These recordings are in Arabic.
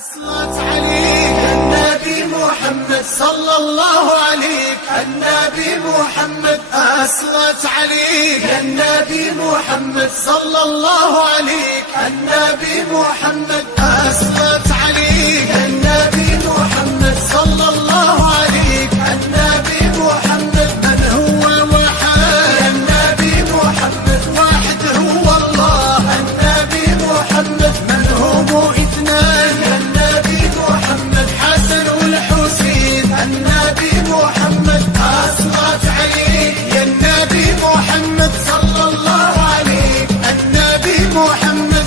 صلت عليك النبي محمد صلى الله عليك النبي محمد صلت عليك النبي محمد صلى الله عليك النبي محمد صلت عليك النبي محمد صلى الله عليك النبي محمد من هو واحد النبي محمد واحد هو الله النبي محمد من هم اثنان النبي محمد حسن والحسين النبي محمد صلت عليك يا النبي محمد صلى الله عليك النبي محمد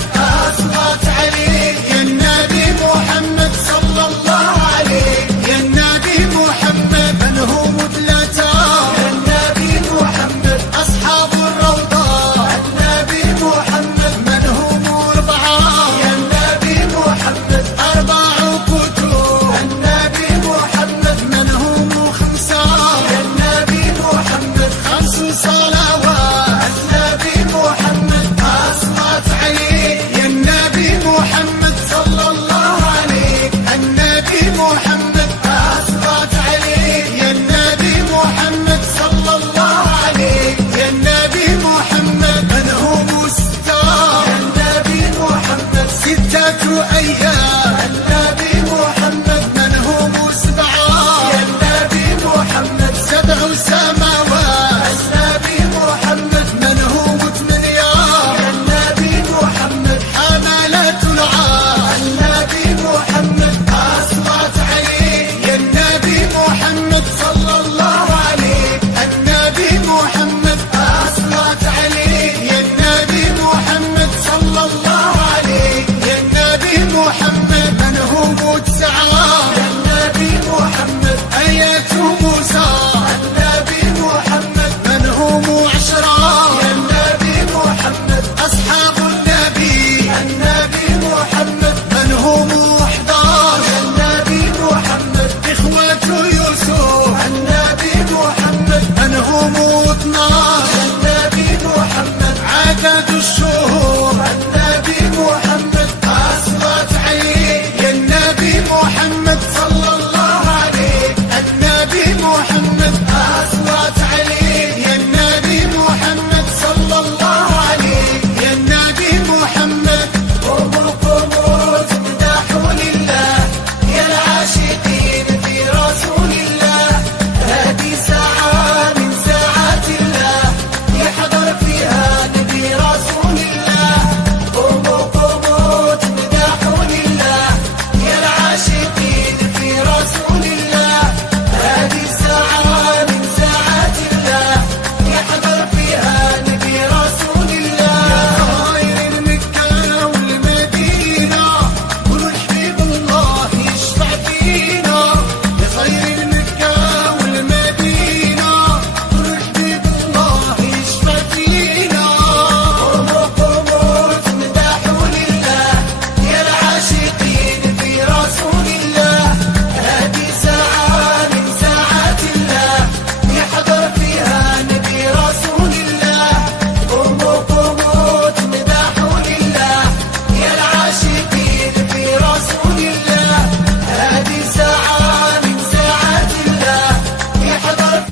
صلت عليك يا النبي محمد صلى الله عليك يا النبي محمد من هم ثلاثة يا النبي محمد أصحاب الروضة النبي محمد من هم أربعة يا النبي محمد أربع كتب النبي محمد من هم خمسة يا النبي محمد خمس صلوات النبي محمد صلت عليك يا النبي محمد صلى الله عليك النبي محمد صلت عليك يا النبي محمد صلى الله عليك يا النبي محمد من هم ستة يا النبي محمد ستة أيام